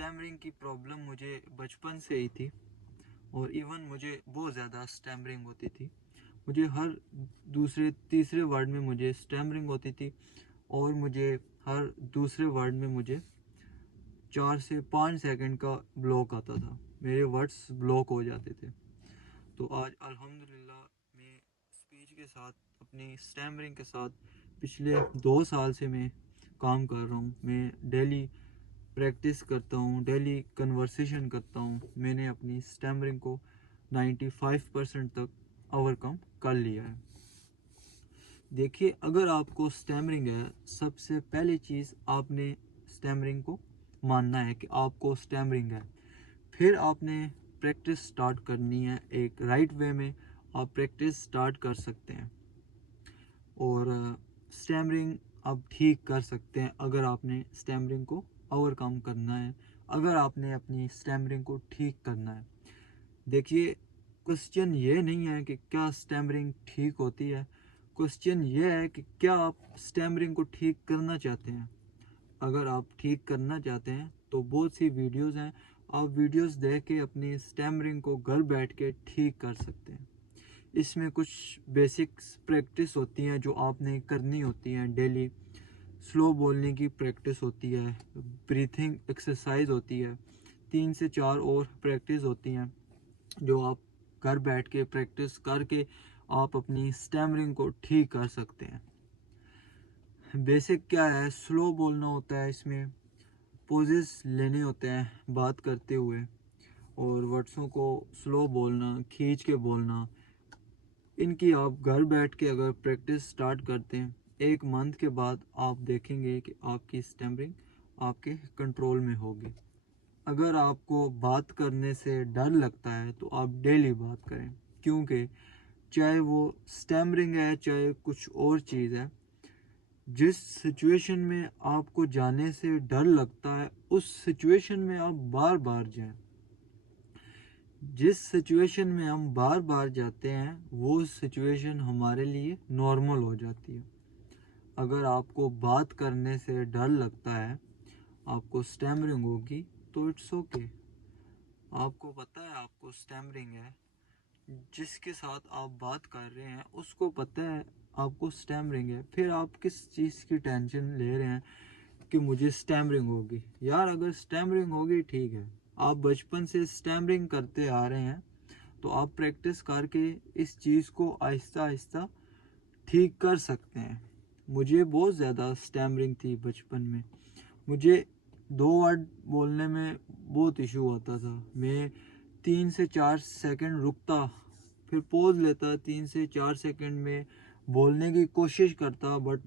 Stammering की problem मुझे बचपन से ही थी और इवन मुझे बहुत ज़्यादा स्टैमरिंग होती थी। मुझे हर दूसरे तीसरे वर्ड में मुझे स्टैमरिंग होती थी और मुझे हर दूसरे वर्ड में मुझे 4 से 5 सेकंड का ब्लॉक आता था। मेरे वर्ड्स ब्लॉक हो जाते थे। तो आज अल्हम्दुलिल्लाह मैं स्पीच के साथ, अपनी स्टैमरिंग के साथ पिछले 2 साल से मैं काम कर रहा हूँ। मैं डेली प्रैक्टिस करता हूँ, डेली कन्वर्सेशन करता हूँ। मैंने अपनी स्टैमरिंग को 95% तक ओवरकम कर लिया है। देखिए, अगर आपको स्टैमरिंग है, सबसे पहली चीज़ आपने स्टैमरिंग को मानना है कि आपको स्टैमरिंग है। फिर आपने प्रैक्टिस स्टार्ट करनी है। एक राइट वे में आप प्रैक्टिस स्टार्ट कर सकते हैं और स्टैमरिंग आप ठीक कर सकते हैं अगर आपने स्टैमरिंग को ओवरकम करना है, अगर आपने अपनी स्टैमरिंग को ठीक करना है। देखिए, क्वेश्चन ये नहीं है कि क्या स्टैमरिंग ठीक होती है, क्वेश्चन ये है कि क्या आप स्टैमरिंग को ठीक करना चाहते हैं। अगर आप ठीक करना चाहते हैं तो बहुत सी वीडियोस हैं, आप वीडियोस देख के अपनी स्टैमरिंग को घर बैठ के ठीक कर सकते हैं। इसमें कुछ बेसिक्स प्रैक्टिस होती हैं जो आपने करनी होती हैं डेली। स्लो बोलने की प्रैक्टिस होती है, ब्रीथिंग एक्सरसाइज होती है, 3 से 4 और प्रैक्टिस होती हैं जो आप घर बैठ के प्रैक्टिस करके आप अपनी स्टैमरिंग को ठीक कर सकते हैं। बेसिक क्या है, स्लो बोलना होता है, इसमें पोजेस लेने होते हैं बात करते हुए, और वर्ड्सों को स्लो बोलना, खींच के बोलना। इनकी आप घर बैठ के अगर प्रैक्टिस स्टार्ट करते हैं, 1 मंथ के बाद आप देखेंगे कि आपकी स्टैमरिंग आपके कंट्रोल में होगी। अगर आपको बात करने से डर लगता है तो आप डेली बात करें, क्योंकि चाहे वो स्टैमरिंग है चाहे कुछ और चीज़ है, जिस सिचुएशन में आपको जाने से डर लगता है उस सिचुएशन में आप बार बार जाएं। जिस सिचुएशन में हम बार बार जाते हैं वो सिचुएशन हमारे लिए नॉर्मल हो जाती है। अगर आपको बात करने से डर लगता है, आपको स्टैमरिंग होगी, तो इट्स ओके। आपको पता है आपको स्टैमरिंग है, जिसके साथ आप बात कर रहे हैं उसको पता है आपको स्टैमरिंग है, फिर आप किस चीज़ की टेंशन ले रहे हैं कि मुझे स्टैमरिंग होगी। यार, अगर स्टैमरिंग होगी ठीक है, आप बचपन से स्टैमरिंग करते आ रहे हैं तो आप प्रैक्टिस करके इस चीज़ को आहिस्ता आहिस्ता ठीक कर सकते हैं। मुझे बहुत ज़्यादा स्टैमरिंग थी बचपन में। मुझे 2 वर्ड बोलने में बहुत इशू होता था। मैं 3 से 4 सेकंड रुकता, फिर पॉज लेता, 3 से 4 सेकंड में बोलने की कोशिश करता, बट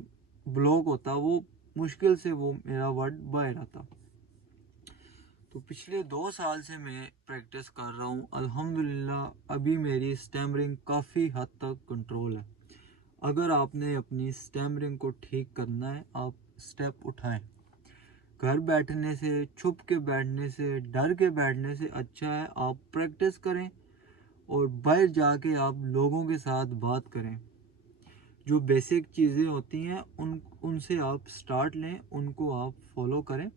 ब्लॉक होता, वो मुश्किल से वो मेरा वर्ड बाहर आता। तो पिछले 2 साल से मैं प्रैक्टिस कर रहा हूँ। अल्हम्दुलिल्लाह अभी मेरी स्टैमरिंग काफ़ी हद तक कंट्रोल है। अगर आपने अपनी स्टैमरिंग को ठीक करना है, आप स्टेप उठाएं। घर बैठने से, छुप के बैठने से, डर के बैठने से अच्छा है आप प्रैक्टिस करें और बाहर जाके आप लोगों के साथ बात करें। जो बेसिक चीज़ें होती हैं उनसे आप स्टार्ट लें, उनको आप फॉलो करें।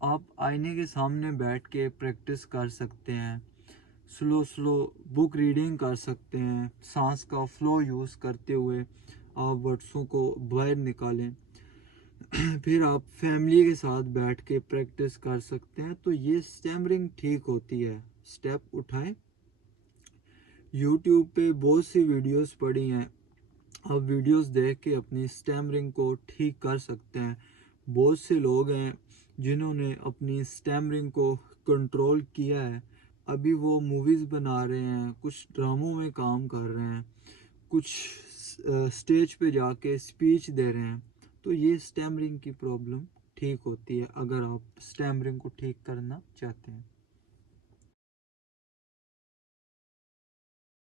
आप आईने के सामने बैठ के प्रैक्टिस कर सकते हैं, स्लो स्लो बुक रीडिंग कर सकते हैं, सांस का फ्लो यूज़ करते हुए आप वर्ड्सों को बाहर निकालें। फिर आप फैमिली के साथ बैठ के प्रैक्टिस कर सकते हैं, तो ये स्टैमरिंग ठीक होती है। स्टेप उठाएं। यूट्यूब पे बहुत सी वीडियोस पड़ी हैं, आप वीडियोस देख के अपनी स्टैमरिंग को ठीक कर सकते हैं। बहुत से लोग हैं जिन्होंने अपनी स्टैमरिंग को कंट्रोल किया है। अभी वो मूवीज़ बना रहे हैं, कुछ ड्रामों में काम कर रहे हैं, कुछ स्टेज पे जाके स्पीच दे रहे हैं। तो ये स्टैमरिंग की प्रॉब्लम ठीक होती है अगर आप स्टैमरिंग को ठीक करना चाहते हैं।